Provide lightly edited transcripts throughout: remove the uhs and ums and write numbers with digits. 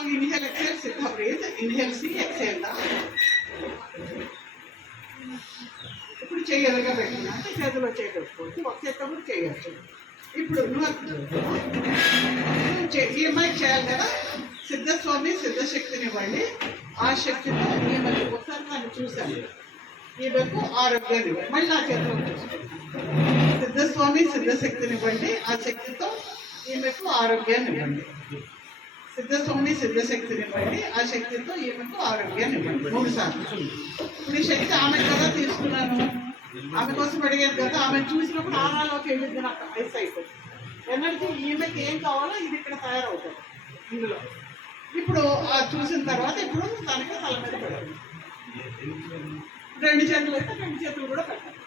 నార్మల్గా inhale exhale సిద్ధ breath, inhale C, exhale దా. ఇప్పుడు చెయ్యి ఎదురుగా పెట్టుకున్నా అంటే చేతిలో చేయి పెట్టుకోవచ్చు, ఒక చేతితో కూడా చేయవచ్చు. ఇప్పుడు ఈ అమ్మాయికి చేయాలి కదా, సిద్ధస్వామి సిద్ధశక్తిని ఇవ్వండి, ఆ శక్తితో ఈమెకు ఒకసారి నన్ను చూశాను, ఈమెకు ఆరోగ్యాన్ని ఇవ్వండి. మళ్ళీ ఆ చేతిలో చూసుకుంటాను. సిద్ధస్వామి సిద్ధశక్తిని ఇవ్వండి, ఆ శక్తితో ఈమెకు ఆరోగ్యాన్ని ఇవ్వండి. సిద్ధస్వామి సిద్ధశక్తిని ఇవ్వండి, ఆ శక్తితో ఈమెకు ఆరోగ్యాన్ని ఇవ్వండి. 3 సార్లు. ఇప్పుడు ఈ శక్తి ఆమె కదా తీసుకున్నాను, ఆమె కోసం అడిగాను కదా, ఆమె చూసినప్పుడు ఆనాలోకి వెళ్ళింది, నాకు ఐస్ అయిపోతుంది. ఎనర్జీ ఈమెకి ఏం కావాలో ఇది ఇక్కడ తయారవుతుంది ఇందులో. ఇప్పుడు చూసిన తర్వాత ఇప్పుడు తనకి తల మీద పెట్టండి. 2 చేతులు అయితే 2 చేతులు కూడా పెట్టండి.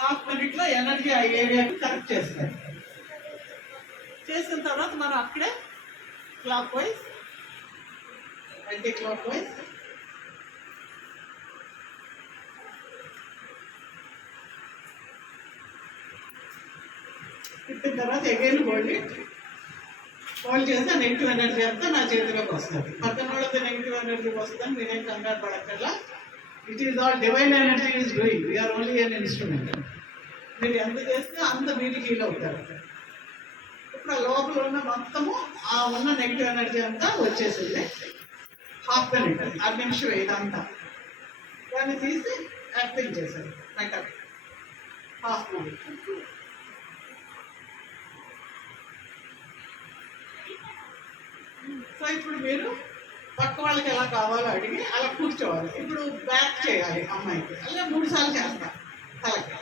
హాఫ్ మినిట్లో ఎనర్జీ ఆ ఏరియాకి కరెక్ట్ చేస్తారు. చేసిన తర్వాత మనం అక్కడే clock wise, anti clock wise, పెట్టిన తర్వాత ఎగైన్ హోల్డ్ చేస్తే నెగిటివ్ ఎనర్జీ అంతా నా చేతిలోకి వస్తుంది. పక్కన వాళ్ళతో నెగిటివ్ ఎనర్జీ వస్తుందని మీరేం కంగారు పడక్కర్లా. It is all divine energy is doing, we are only an instrument. మీరు ఎంత చేస్తే అంత మీరు హీల్ అవుతారు. ఇప్పుడు ఆ లోపల ఉన్న మొత్తము ఆ ఉన్న నెగిటివ్ ఎనర్జీ అంతా వచ్చేసింది. హాఫ్ మినిట్, 6 నిమిషం ఇదంతా దాన్ని తీసి యాక్టింగ్ చేశారు బయట. Half minute. సో ఇప్పుడు మీరు పక్క వాళ్ళకి ఎలా కావాలో అడిగి అలా కూర్చోవాలి. ఇప్పుడు బ్యాక్ చేయాలి అమ్మాయికి, అలా 3 సార్లు చేస్తాను తలకి.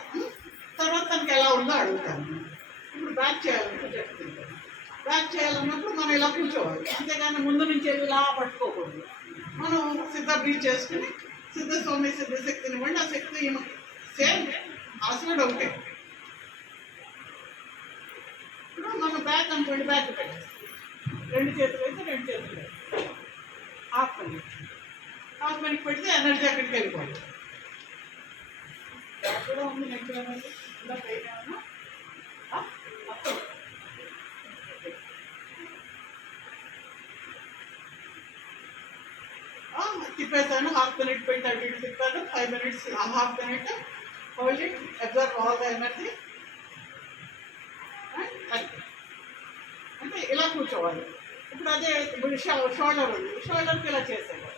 తర్వాత తనకి ఎలా ఉందో అడుగుతాను. ఇప్పుడు బ్యాక్ చేయాలంటే చెప్తుంటాను. బ్యాక్ చేయాలన్నప్పుడు మనం ఇలా కూర్చోవాలి, అంతేగాని ముందు నుంచి ఇలా పట్టుకోకూడదు. మనం సిద్ధ బ్రీత్ చేసుకుని సిద్ధస్వామి సిద్ధశక్తిని ఇవ్వండి, ఆ శక్తి సేమ్ ఆసనాడు ఒకటే. ఇప్పుడు మనం బ్యాక్ అనుకోండి, బ్యాక్ పెట్టేస్తాం. 2 చేతులు అయితే 2 చేతులు, హాఫ్ మినిట్ పెడితే ఎనర్జీ అక్కడికి వెళ్ళిపోతుంది. కూడా ఉంది నెక్స్ట్ ఎనర్జీ ఇలా పైన తిప్పేసాను. హాఫ్ మినిట్ పెట్టి అటు ఇటు తిప్పాను. 5 minutes, half minute hold it, observe all the energy. అంటే ఇలా కూర్చోవాలి. ఇప్పుడు అదే షోల్డర్ ఉంది, షోల్డర్కి ఇలా చేసేవాళ్ళు.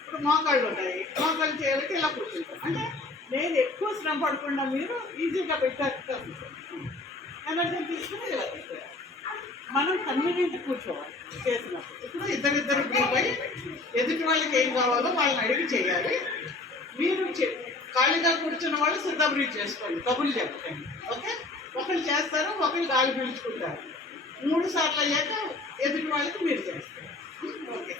ఇప్పుడు మోకాళ్ళు ఉన్నాయి, మోకాళ్ళు చేయాలంటే ఇలా కూర్చుంటాం. అంటే నేను ఎక్కువ శ్రమ పడకుండా మీరు ఈజీగా పెట్టారు ఎనర్జీ తీసుకుని ఇలా పెట్టారు. మనం కన్వీనియంట్ కూర్చోవాలి చేసినప్పుడు. ఇప్పుడు ఇద్దరిద్దరు గ్రూప్ అయి ఎదుటి వాళ్ళకి ఏం కావాలో వాళ్ళని అడిగి చేయాలి. మీరు ఖాళీగా కూర్చున్న వాళ్ళు సిద్ధ బ్రీత్ చేసుకోండి, కబుర్లు చెప్పండి. ఓకే, ఒకళ్ళు చేస్తారు, ఒకళ్ళు గాలి పీల్చుకుంటారు. 3 సార్లు అయ్యాక ఎదుటి వాళ్ళకి మీరు చేస్తారు. ఓకే.